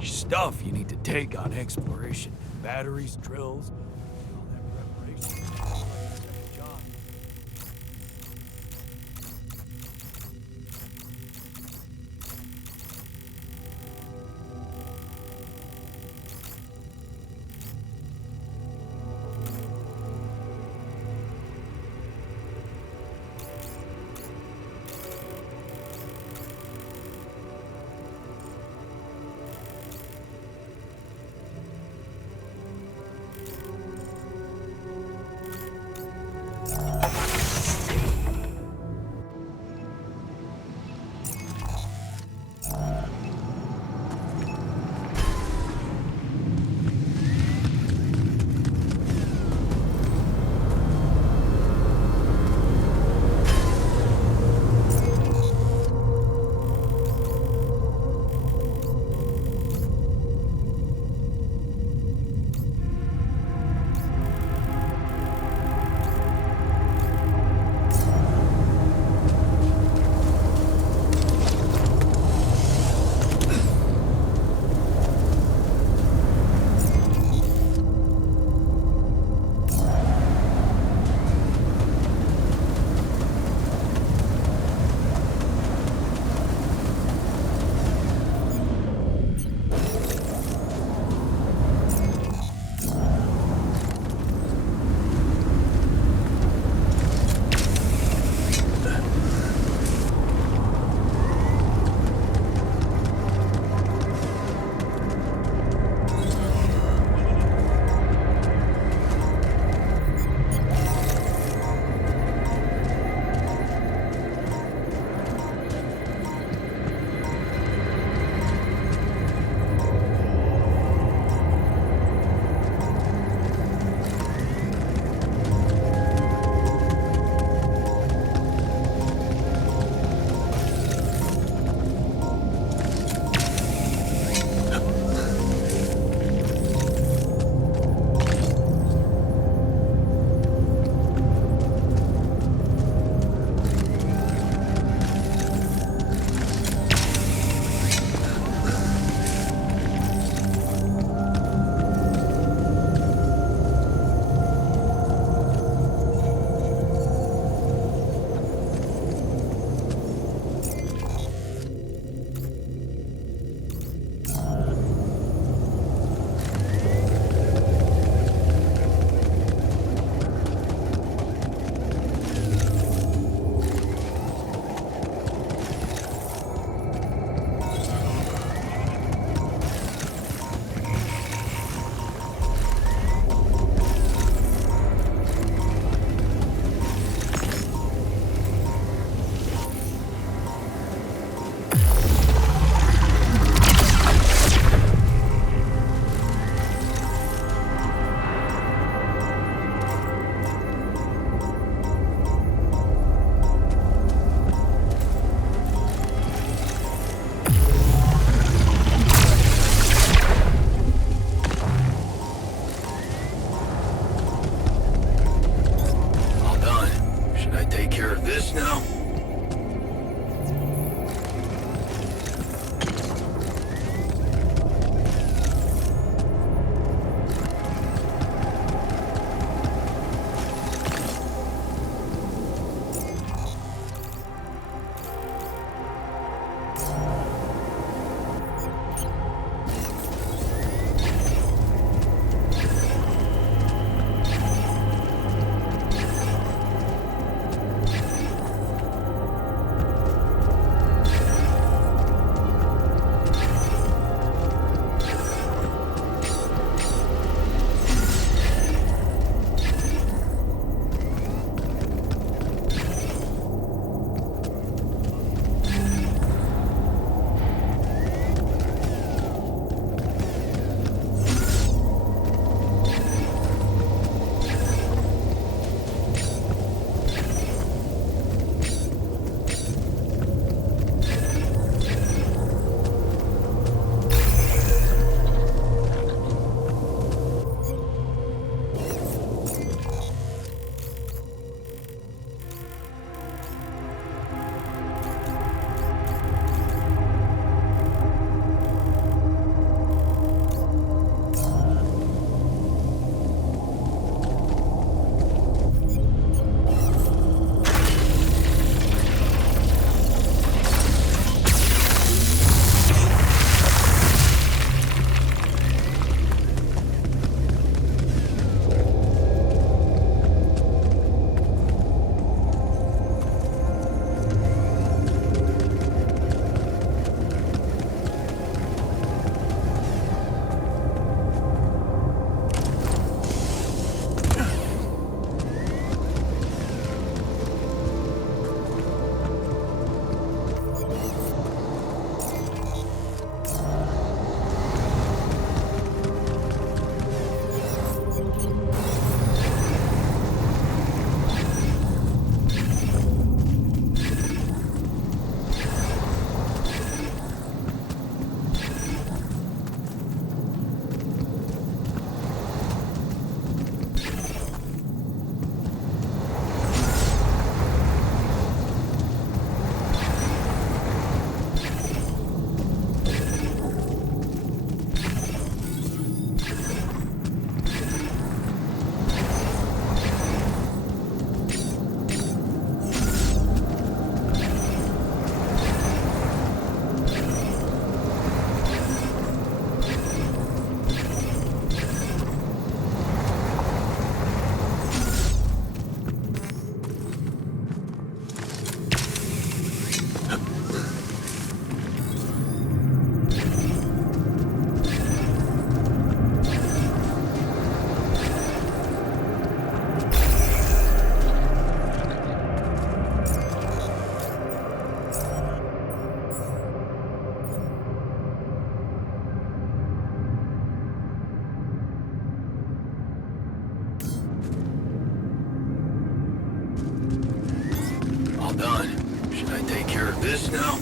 much stuff you need to take on exploration. Batteries, drills, all that preparation. John. Should I take care of this now?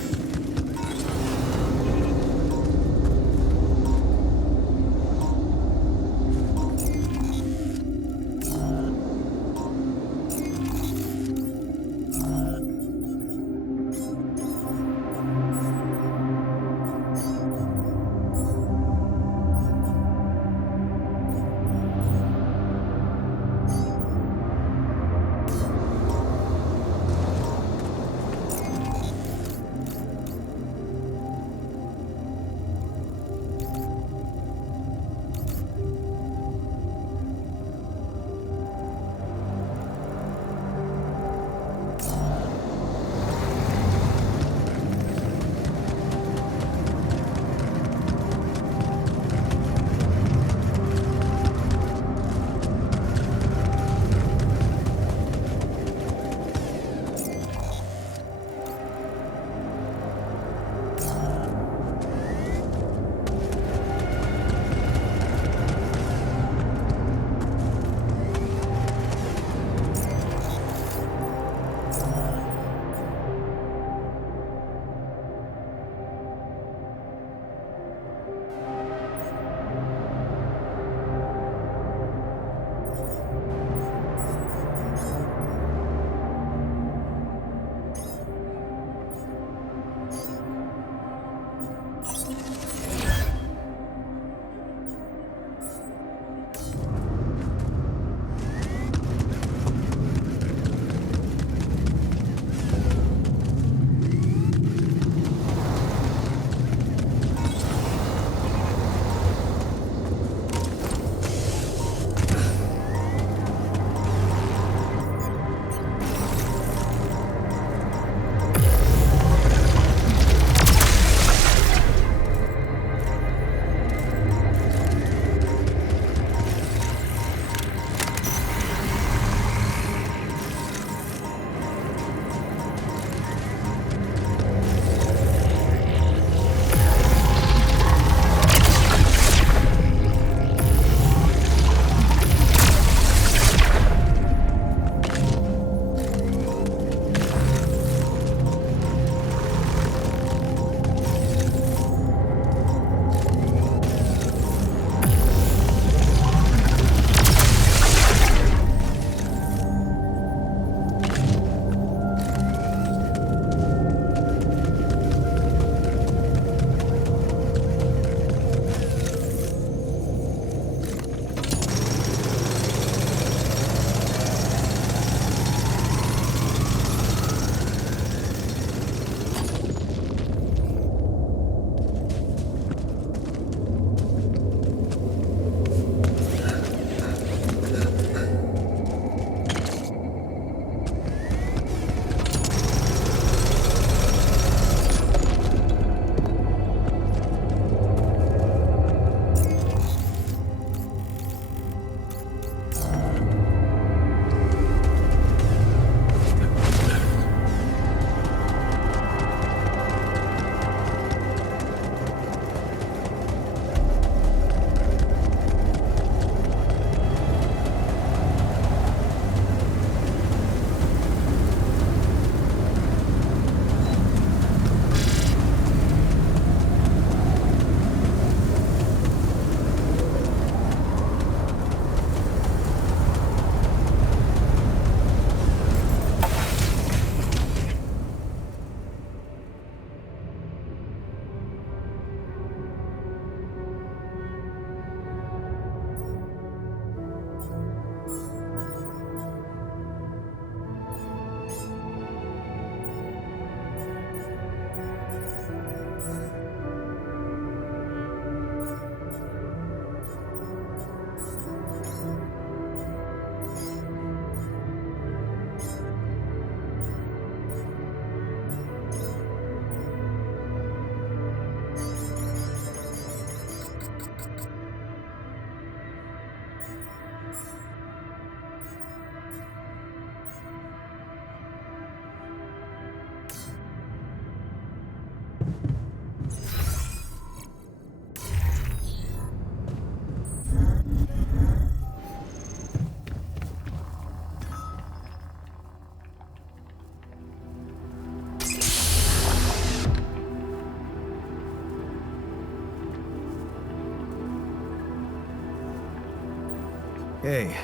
Hey,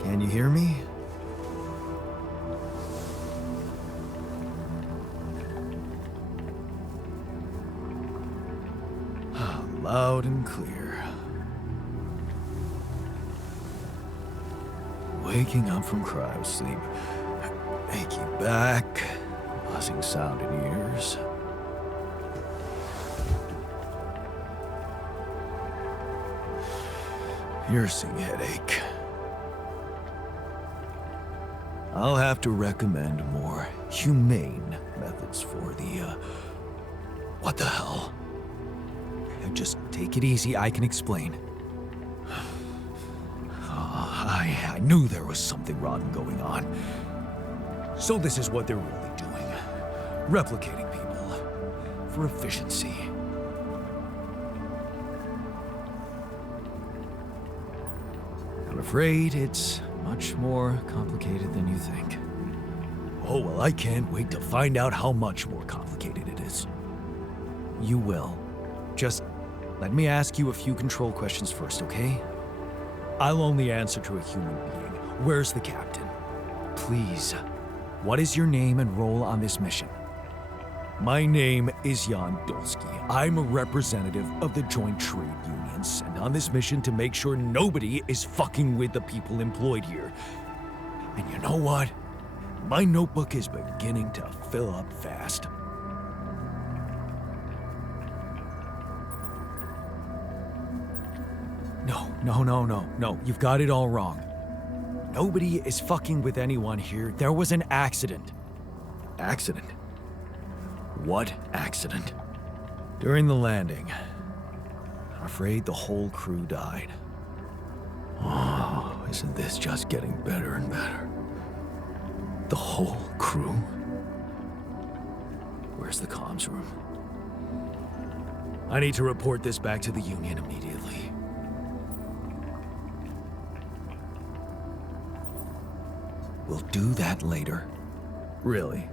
can you hear me? Loud and clear. Waking up from cryo sleep. Achy back. Buzzing sound in ears. Piercing headache. I'll have to recommend more humane methods for the, what the hell? Just take it easy, I can explain. I knew there was something rotten going on. So this is what they're really doing. Replicating people. For efficiency. I'm afraid it's much more complicated than you think. Oh, well, I can't wait to find out how much more complicated it is. You will. Just let me ask you a few control questions first, okay? I'll only answer to a human being. Where's the captain? Please. What is your name and role on this mission? My name is Jan Dolsky. I'm a representative of the Joint Trade Union sent on this mission to make sure nobody is fucking with the people employed here. And you know what? My notebook is beginning to fill up fast. No. You've got it all wrong. Nobody is fucking with anyone here. There was an accident. Accident? What accident? During the landing. I'm afraid the whole crew died. Oh, isn't this just getting better and better? The whole crew? Where's the comms room? I need to report this back to the Union immediately. We'll do that later. Really?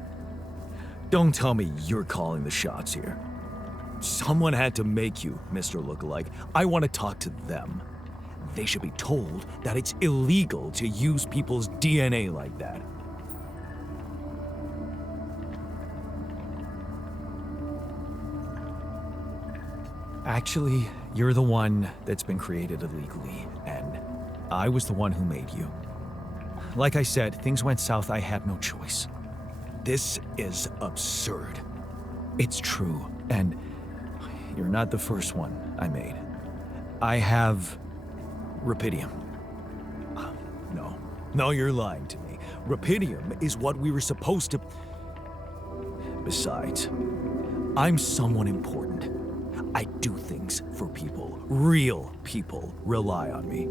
Don't tell me you're calling the shots here. Someone had to make you, Mr. Lookalike. I want to talk to them. They should be told that it's illegal to use people's DNA like that. Actually, you're the one that's been created illegally, and I was the one who made you. Like I said, things went south, I had no choice. This is absurd. It's true, and you're not the first one I made. I have Rapidium. No, you're lying to me. Rapidium is what we were supposed to... Besides, I'm someone important. I do things for people. Real people rely on me.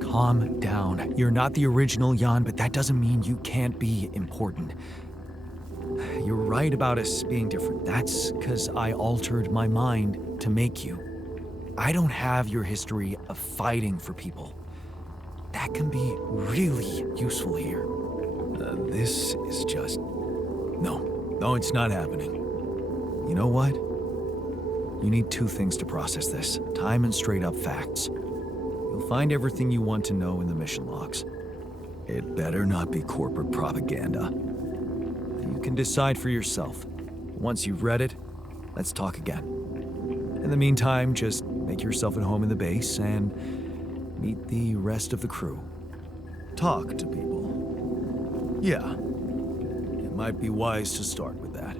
Calm down. You're not the original Jan, but that doesn't mean you can't be important. You're right about us being different. That's because I altered my mind to make you. I don't have your history of fighting for people. That can be really useful here. This is just... No, it's not happening. You know what? You need two things to process this. Time and straight-up facts. You'll find everything you want to know in the mission logs. It better not be corporate propaganda. You can decide for yourself. Once you've read it, let's talk again. In the meantime, just make yourself at home in the base and meet the rest of the crew. Talk to people. Yeah, it might be wise to start with that.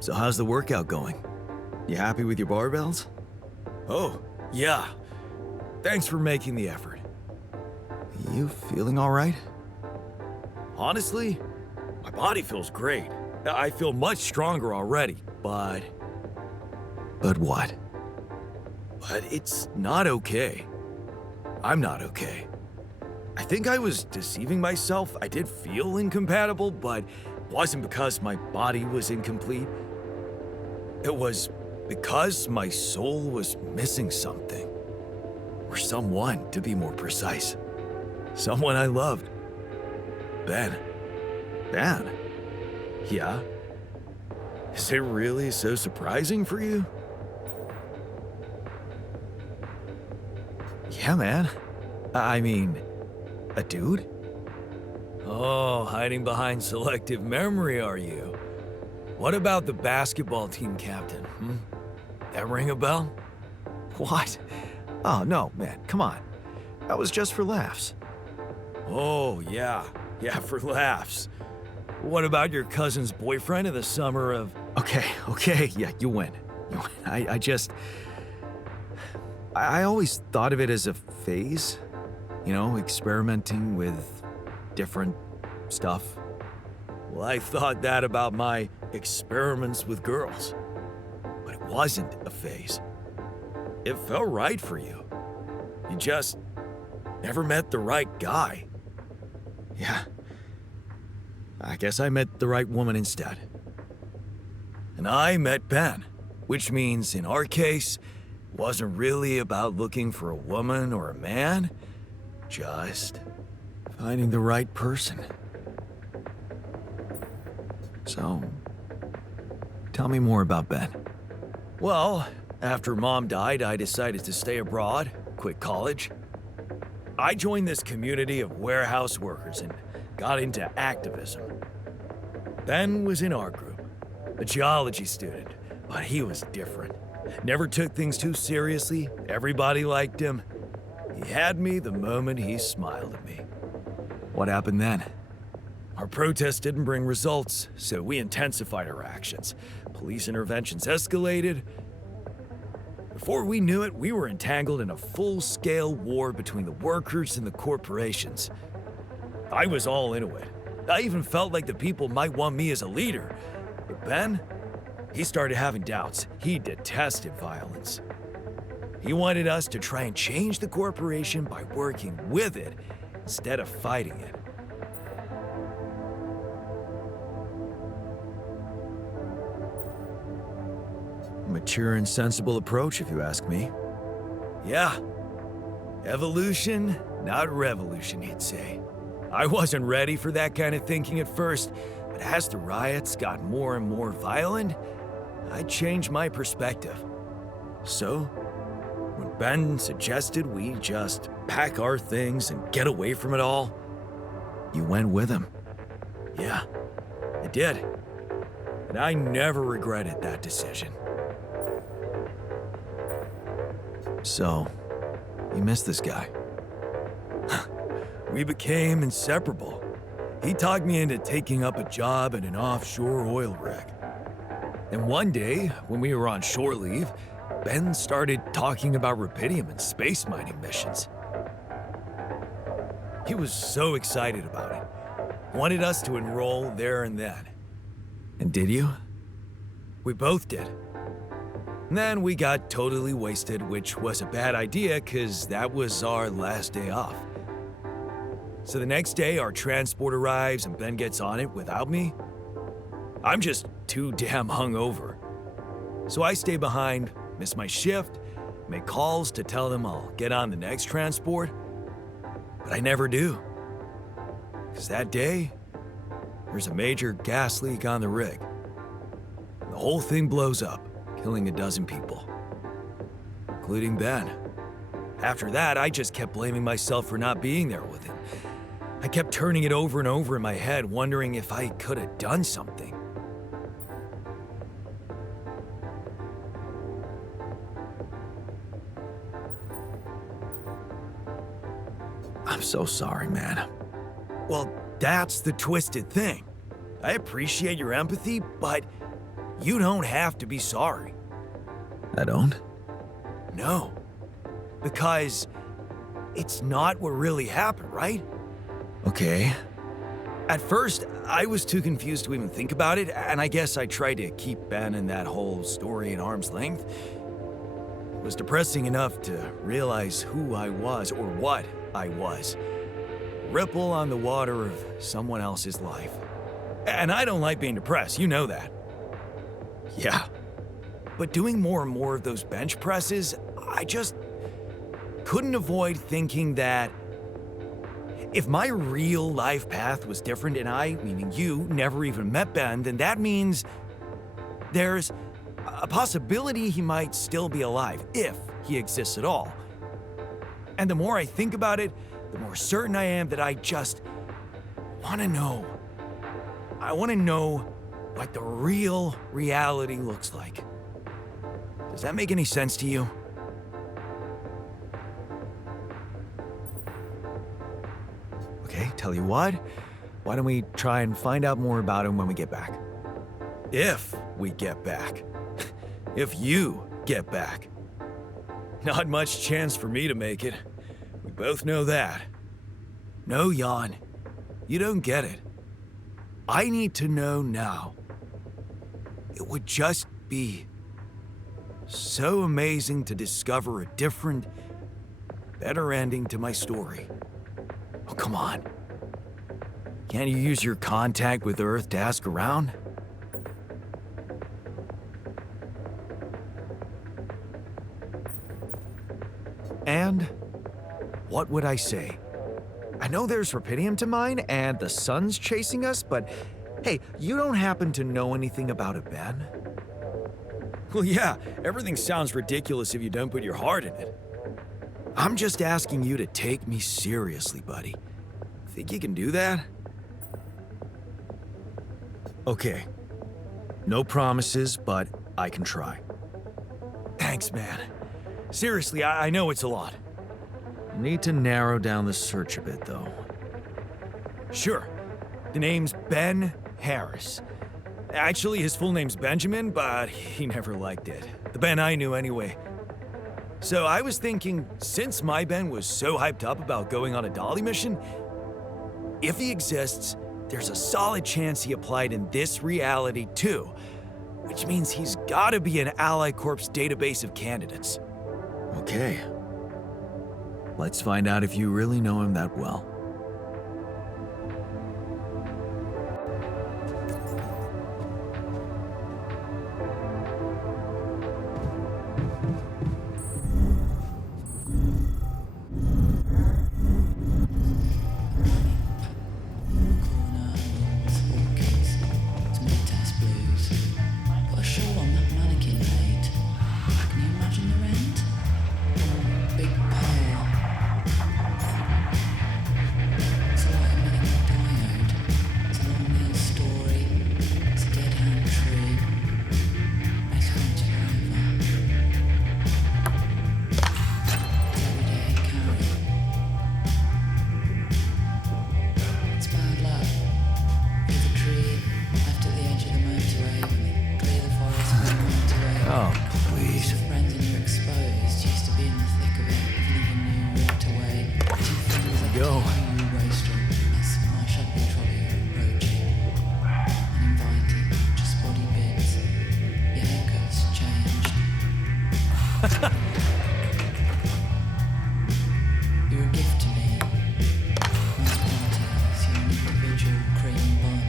So how's the workout going? You happy with your barbells? Oh, yeah. Thanks for making the effort. You feeling all right? Honestly, my body feels great. I feel much stronger already, but... But what? But it's not okay. I'm not okay. I think I was deceiving myself. I did feel incompatible, but it wasn't because my body was incomplete. It was because my soul was missing something. Or someone, to be more precise. Someone I loved. Ben. Ben? Yeah? Is it really so surprising for you? Yeah, man. I mean, a dude? Oh, hiding behind selective memory, are you? What about the basketball team captain, That ring a bell? What? Oh, no, man, come on. That was just for laughs. Oh, yeah. Yeah, for laughs. What about your cousin's boyfriend in the summer of... Okay, yeah, you win. You win. I always thought of it as a phase. You know, experimenting with different stuff. Well, I thought that about my experiments with girls. But it wasn't a phase. It felt right for you. You just never met the right guy. Yeah. I guess I met the right woman instead. And I met Ben, which means in our case, it wasn't really about looking for a woman or a man, just finding the right person. So, tell me more about Ben. Well, after Mom died, I decided to stay abroad, quit college. I joined this community of warehouse workers and got into activism. Ben was in our group, a geology student, but he was different. Never took things too seriously, everybody liked him. He had me the moment he smiled at me. What happened then? Our protest didn't bring results, so we intensified our actions. Police interventions escalated. Before we knew it, we were entangled in a full-scale war between the workers and the corporations. I was all into it. I even felt like the people might want me as a leader. But Ben, he started having doubts. He detested violence. He wanted us to try and change the corporation by working with it instead of fighting it. Mature and sensible approach, if you ask me. Yeah. Evolution, not revolution, he'd say. I wasn't ready for that kind of thinking at first, but as the riots got more and more violent, I changed my perspective. So, when Ben suggested we just pack our things and get away from it all, you went with him. Yeah, I did. And I never regretted that decision. So, you miss this guy? We became inseparable. He talked me into taking up a job at an offshore oil rig. And one day, when we were on shore leave, Ben started talking about rubidium and space mining missions. He was so excited about it. Wanted us to enroll there and then. And did you? We both did. And then we got totally wasted, which was a bad idea because that was our last day off. So the next day, our transport arrives and Ben gets on it without me. I'm just too damn hungover. So I stay behind, miss my shift, make calls to tell them I'll get on the next transport. But I never do. Because that day, there's a major gas leak on the rig. And the whole thing blows up, killing a dozen people, including Ben. After that, I just kept blaming myself for not being there with him. I kept turning it over and over in my head, wondering if I could have done something. I'm so sorry, man. Well, that's the twisted thing. I appreciate your empathy, but You don't have to be sorry. I don't? No. Because it's not what really happened, right? Okay. At first, I was too confused to even think about it, and I guess I tried to keep Ben and that whole story at arm's length. It was depressing enough to realize who I was, or what I was. Ripple on the water of someone else's life. And I don't like being depressed, you know that. Yeah. But doing more and more of those bench presses, I just couldn't avoid thinking that if my real life path was different and I, meaning you, never even met Ben, then that means there's a possibility he might still be alive, if he exists at all. And the more I think about it, the more certain I am that I just want to know. I want to know what the real reality looks like. Does that make any sense to you? Okay, tell you what, why don't we try and find out more about him when we get back? If we get back. If you get back. Not much chance for me to make it. We both know that. No, Jan, you don't get it. I need to know now. It would just be so amazing to discover a different, better ending to my story. Oh, come on. Can't you use your contact with Earth to ask around? And what would I say? I know there's rubidium to mine and the sun's chasing us, but hey, you don't happen to know anything about a Ben? Well, yeah, everything sounds ridiculous if you don't put your heart in it. I'm just asking you to take me seriously, buddy. Think you can do that? Okay. No promises, but I can try. Thanks, man. Seriously, I know it's a lot. Need to narrow down the search a bit, though. Sure. The name's Ben Harris. Actually, his full name's Benjamin, but he never liked it. The Ben I knew anyway. So I was thinking, since my Ben was so hyped up about going on a Dolly mission, if he exists, there's a solid chance he applied in this reality too, which means he's gotta be in Ally Corp's database of candidates. Okay. Let's find out if you really know him that well. You're a gift to me. Nice parties, you're an individual cream bun.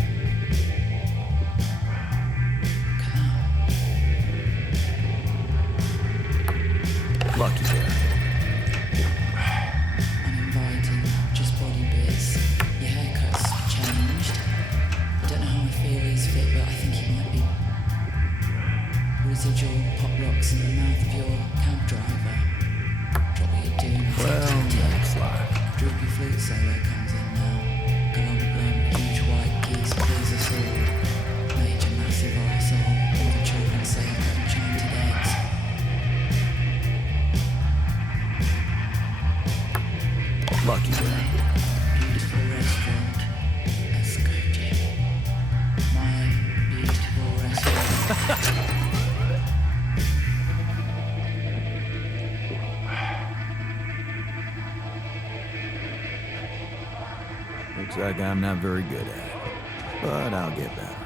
Lucky there. Uninviting, just body bits. Your haircut's changed. I don't know how I feel he's fit, but I think he might be. Residual pop rocks in the mouth of your cab driver. Drop what you're doing. Well, that's life. Droopy flute solo comes in now. Galump lump, huge white geese, please us all. Major massive arsehole. All the children say I've got enchanted eggs. Lucky there. Beautiful restaurant. Let's go, Jim. My beautiful restaurant. like I'm not very good at it, but I'll get better.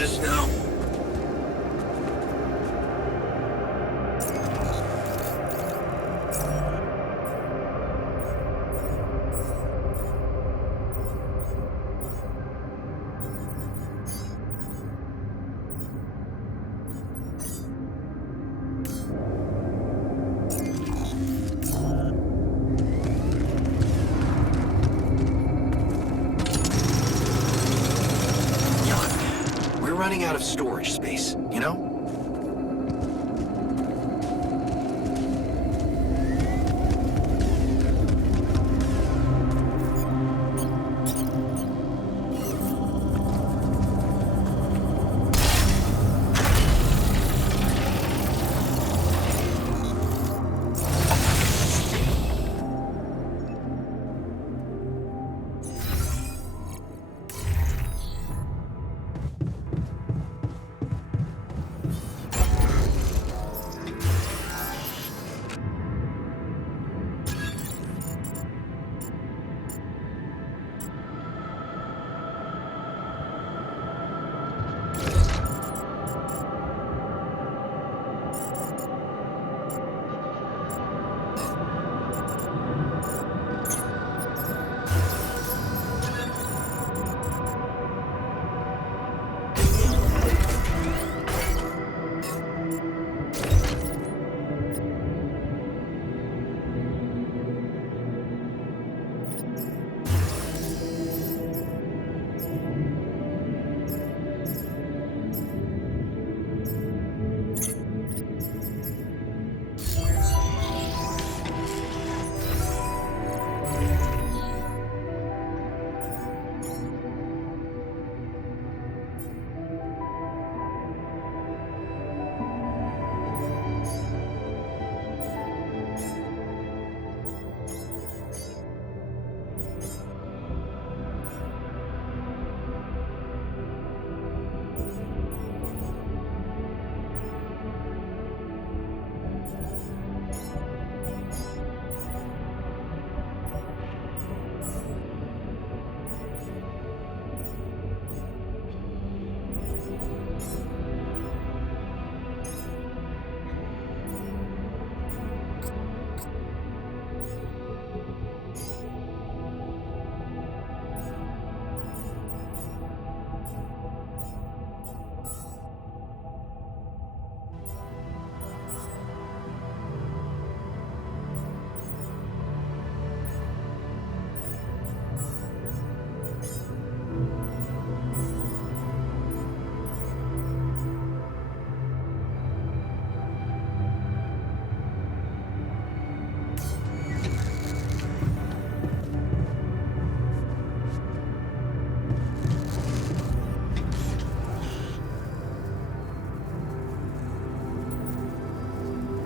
this now? We're running out of storage space, you know?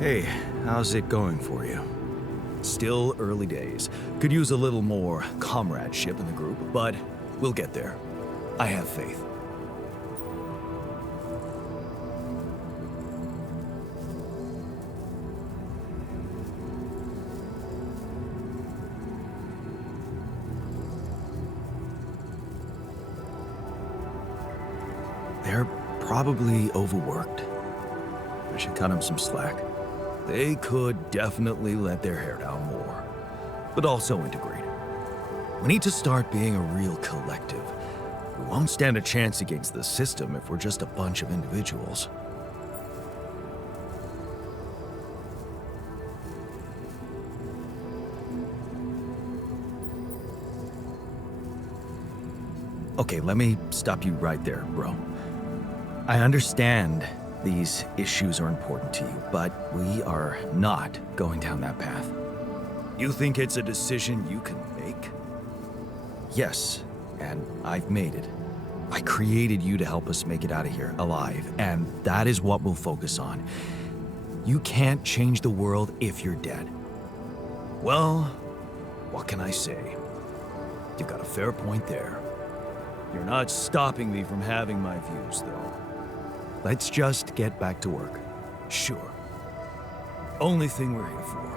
Hey, how's it going for you? Still early days. Could use a little more comradeship in the group, but we'll get there. I have faith. They're probably overworked. I should cut them some slack. They could definitely let their hair down more, but also integrate. We need to start being a real collective. We won't stand a chance against the system if we're just a bunch of individuals. Okay, let me stop you right there, bro. I understand these issues are important to you, but we are not going down that path. You think it's a decision you can make? Yes, and I've made it. I created you to help us make it out of here alive, and that is what we'll focus on. You can't change the world if you're dead. Well, what can I say? You've got a fair point there. You're not stopping me from having my views, though. Let's just get back to work. Sure. Only thing we're here for.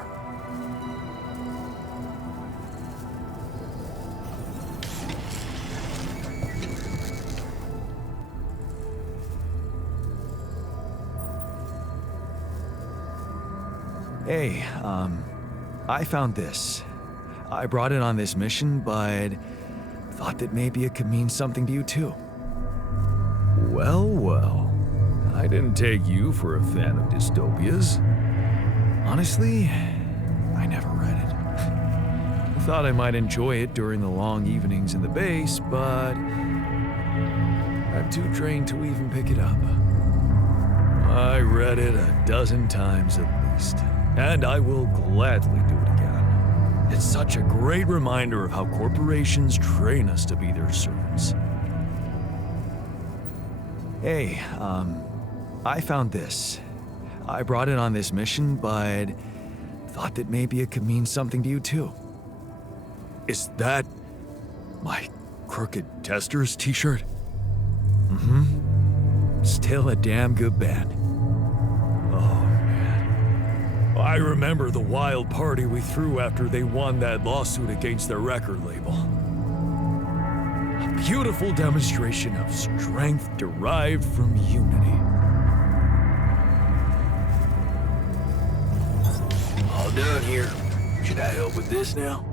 Hey, I found this. I brought it on this mission, but thought that maybe it could mean something to you too. Well, well. I didn't take you for a fan of dystopias. Honestly, I never read it. I thought I might enjoy it during the long evenings in the base, but I'm too drained to even pick it up. I read it a dozen times at least, and I will gladly do it again. It's such a great reminder of how corporations train us to be their servants. Hey, I found this. I brought it on this mission, but thought that maybe it could mean something to you too. Is that my Crooked Testers t-shirt? Still a damn good band. Oh, man. I remember the wild party we threw after they won that lawsuit against their record label. A beautiful demonstration of strength derived from unity. All done here. Should I help with this now?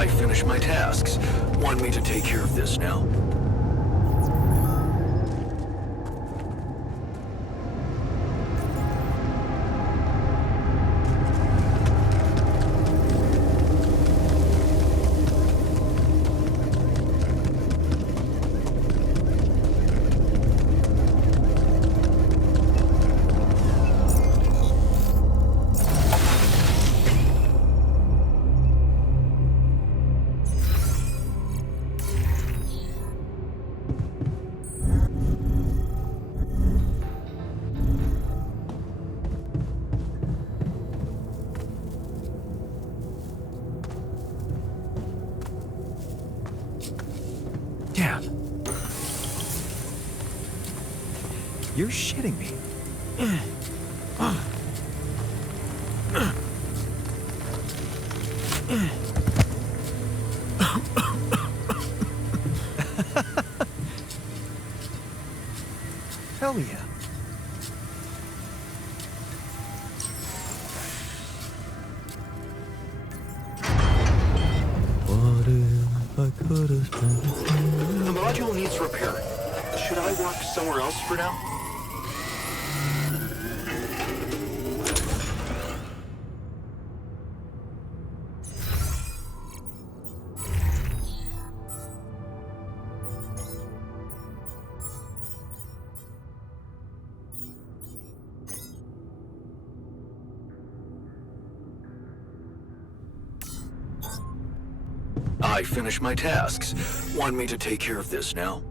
I finished my tasks. Want me to take care of this now? Damn. You're shitting me. Hell yeah. The module needs repair. Should I walk somewhere else for now? I finished my tasks. Want me to take care of this now?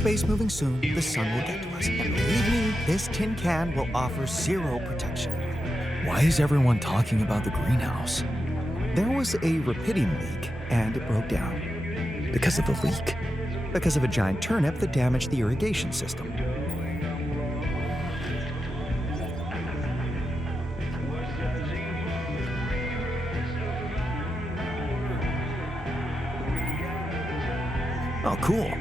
the base moving soon, the sun will get to us. And believe me, this tin can will offer zero protection. Why is everyone talking about the greenhouse? There was a Rapidium leak, and it broke down. Because of the leak? Because of a giant turnip that damaged the irrigation system. Oh, cool.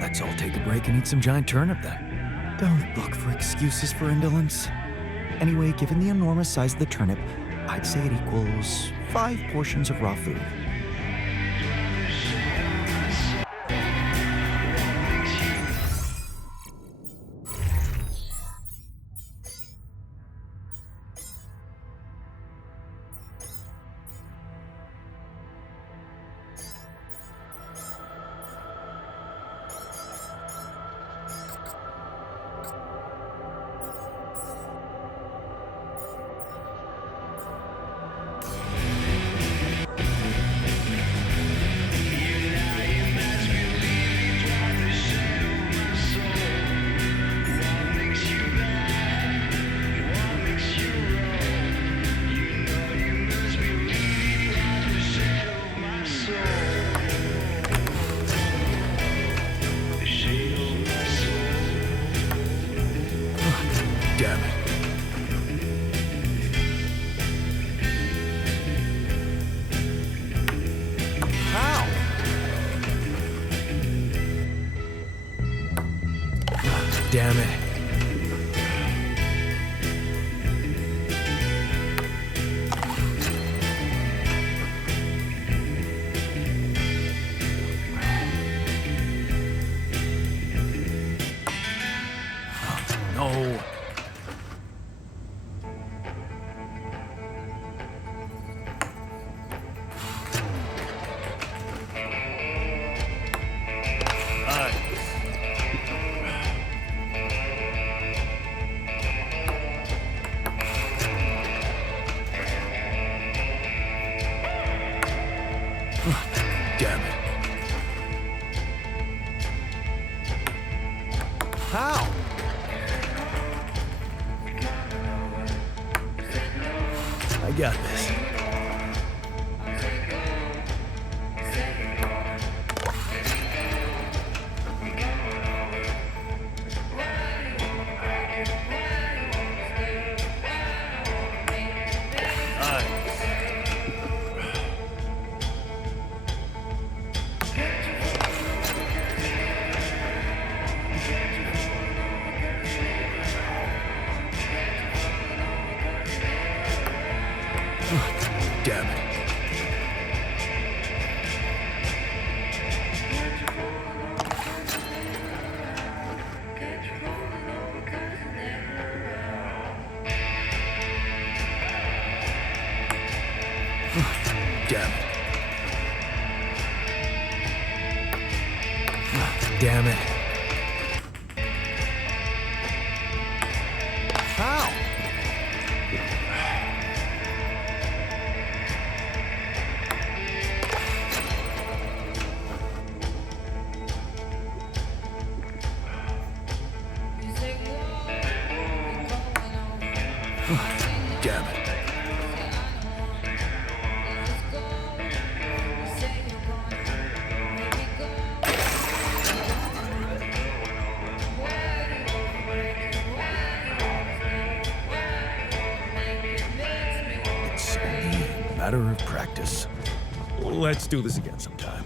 Let's all take a break and eat some giant turnip then. Don't look for excuses for indolence. Anyway, given the enormous size of the turnip, I'd say it equals 5 portions of raw food. Damn it. How? Damn it. No. Damn it. How? I got this. Damn it. Damn it. Damn it. How? Damn it. It's only a matter of practice. Let's do this again sometime.